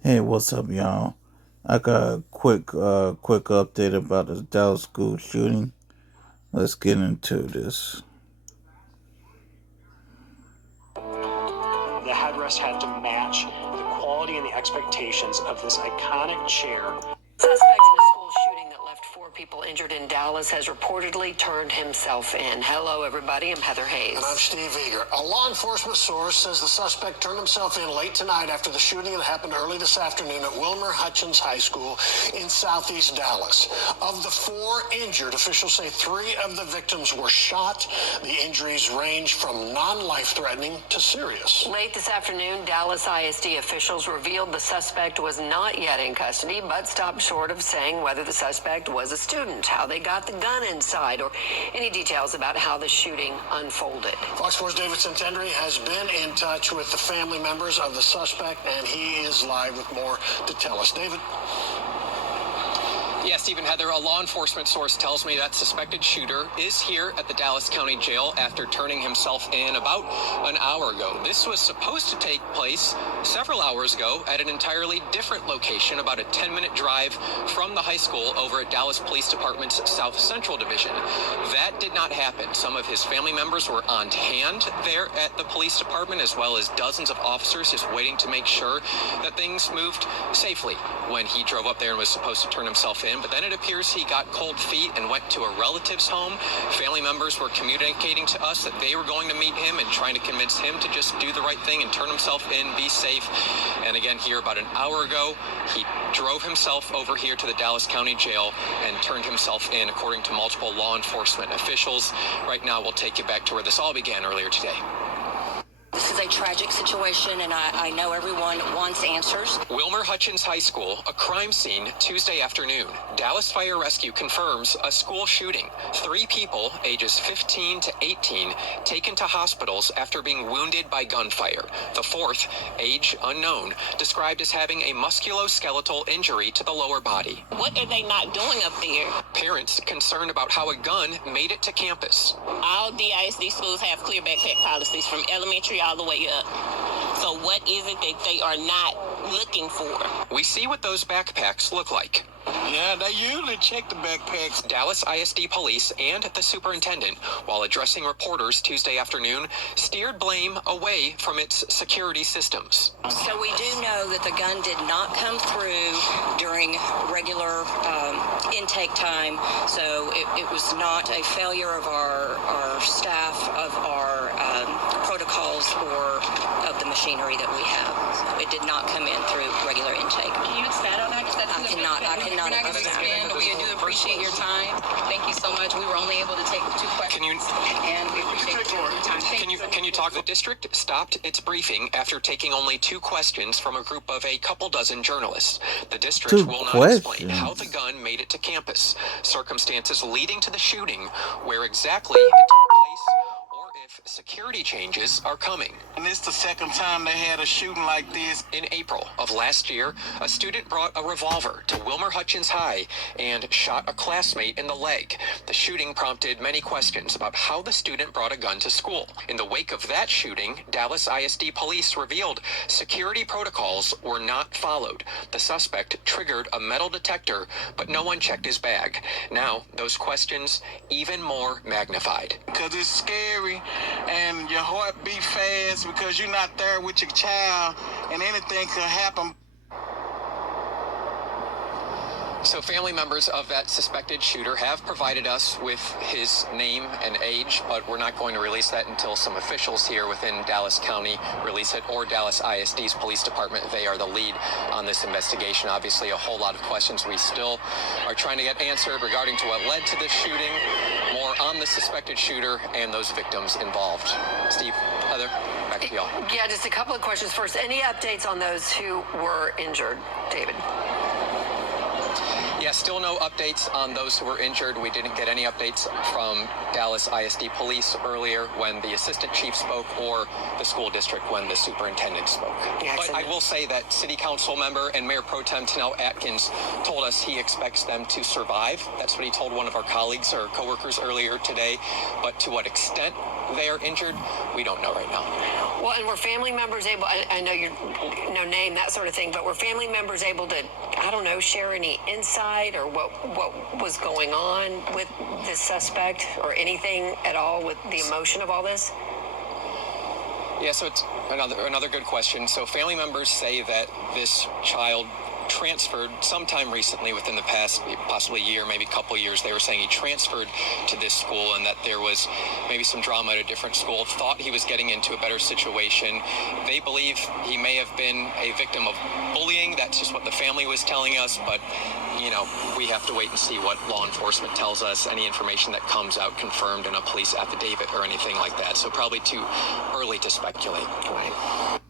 Hey, what's up, y'all? I got a quick update about the Dallas school shooting. Let's get into this. The headrest had to match the quality and the expectations of this iconic chair. Suspect in a school shooting that left 4 people injured in Dallas has reportedly turned himself in. Hello, everybody. I'm Heather Hayes. And I'm Steve Eager. A law enforcement source says the suspect turned himself in late tonight after the shooting that happened early this afternoon at Wilmer Hutchins High School in southeast Dallas. Of the 4 injured, officials say 3 of the victims were shot. The injuries range from non-life-threatening to serious. Late this afternoon, Dallas ISD officials revealed the suspect was not yet in custody, but stopped short of saying whether the suspect was a student, how they got the gun inside, or any details about how the shooting unfolded. Fox 4's David Santendry has been in touch with the family members of the suspect, and he is live with more to tell us. David? Yeah, Stephen, Heather, a law enforcement source tells me that suspected shooter is here at the Dallas County Jail after turning himself in about an hour ago. This was supposed to take place several hours ago at an entirely different location, about a 10-minute drive from the high school over at Dallas Police Department's South Central Division. That did not happen. Some of his family members were on hand there at the police department, as well as dozens of officers just waiting to make sure that things moved safely when he drove up there and was supposed to turn himself in. But then it appears he got cold feet and went to a relative's home. Family members were communicating to us that they were going to meet him and trying to convince him to just do the right thing and turn himself in, be safe. And again, here about an hour ago, he drove himself over here to the Dallas County Jail and turned himself in, according to multiple law enforcement officials. Right now, we'll take you back to where this all began earlier today. This is a tragic situation, and I know everyone wants answers. Wilmer Hutchins High School, a crime scene Tuesday afternoon. Dallas Fire Rescue confirms a school shooting. 3 people, ages 15 to 18, taken to hospitals after being wounded by gunfire. The 4th, age unknown, described as having a musculoskeletal injury to the lower body. What are they not doing up there? Parents concerned about how a gun made it to campus. All DISD schools have clear backpack policies from elementary all the way up. So what is it that they are not looking for? We see what those backpacks look like. Yeah, they usually check the backpacks. Dallas ISD police and the superintendent, while addressing reporters Tuesday afternoon, steered blame away from its security systems. So we do know that the gun did not come through during regular intake time. So it was not a failure of our staff, of our protocols, or of the machinery that we have. It did not come in through regular intake. Can you expand on that? I cannot We're not going to expand, but we do appreciate your time. Thank you so much. We were only able to take 2 questions, and we appreciate your time. Can you talk? The district stopped its briefing after taking only 2 questions from a group of a couple dozen journalists. The district 2 will not questions. explain how the gun made it to campus, circumstances leading to the shooting, where exactly it took place, or if security changes are coming. And it's the second time they had a shooting like this. In April of last year, a student brought a revolver to Wilmer Hutchins High and shot a classmate in the leg. The shooting prompted many questions about how the student brought a gun to school. In the wake of that shooting, Dallas ISD police revealed security protocols were not followed. The suspect triggered a metal detector, but no one checked his bag. Now, those questions even more magnified. Because it's scary and your heart beat fast because you're not there with your child and anything could happen. So family members of that suspected shooter have provided us with his name and age, but we're not going to release that until some officials here within Dallas County release it, or Dallas ISD's police department. They are the lead on this investigation. Obviously, a whole lot of questions we still are trying to get answered regarding to what led to this shooting, more on the suspected shooter and those victims involved. Steve, Heather, back to y'all. Yeah, just a couple of questions first. Any updates on those who were injured, David? Yeah, still no updates on those who were injured. We didn't get any updates from Dallas ISD police earlier when the assistant chief spoke, or the school district when the superintendent spoke. But I will say that city council member and Mayor Pro Tem Tanel Atkins told us he expects them to survive. That's what he told one of our colleagues or coworkers earlier today. But to what extent they are injured, we don't know right now. Well, and were family members able, I know you're no name, that sort of thing, but were family members able to, I don't know, share any insight or what was going on with this suspect or anything at all with the emotion of all this? Yeah, so it's another good question. So family members say that this child transferred sometime recently, within the past possibly year, maybe a couple years. They were saying he transferred to this school and that there was maybe some drama at a different school, thought he was getting into a better situation. They believe he may have been a victim of bullying. That's just what the family was telling us, but we have to wait and see what law enforcement tells us, any information that comes out confirmed in a police affidavit or anything like that. So probably too early to speculate. Right.